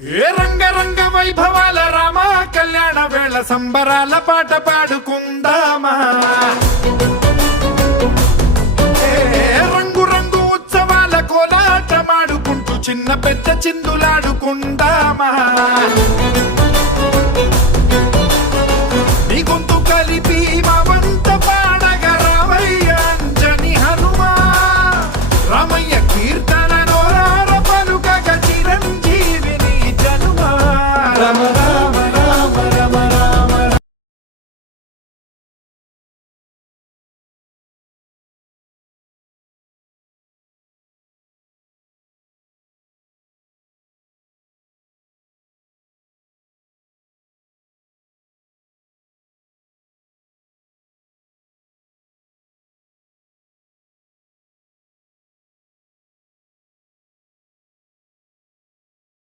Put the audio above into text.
ఏ రంగ వైభవాల రామ కళ్యాణ వేళ సంబరాల పాట పాడుకుందామా రంగు రంగు ఉత్సవాల కోలాటమాడుకుంటూ చిన్న పెద్ద చిందులాడుకుందామా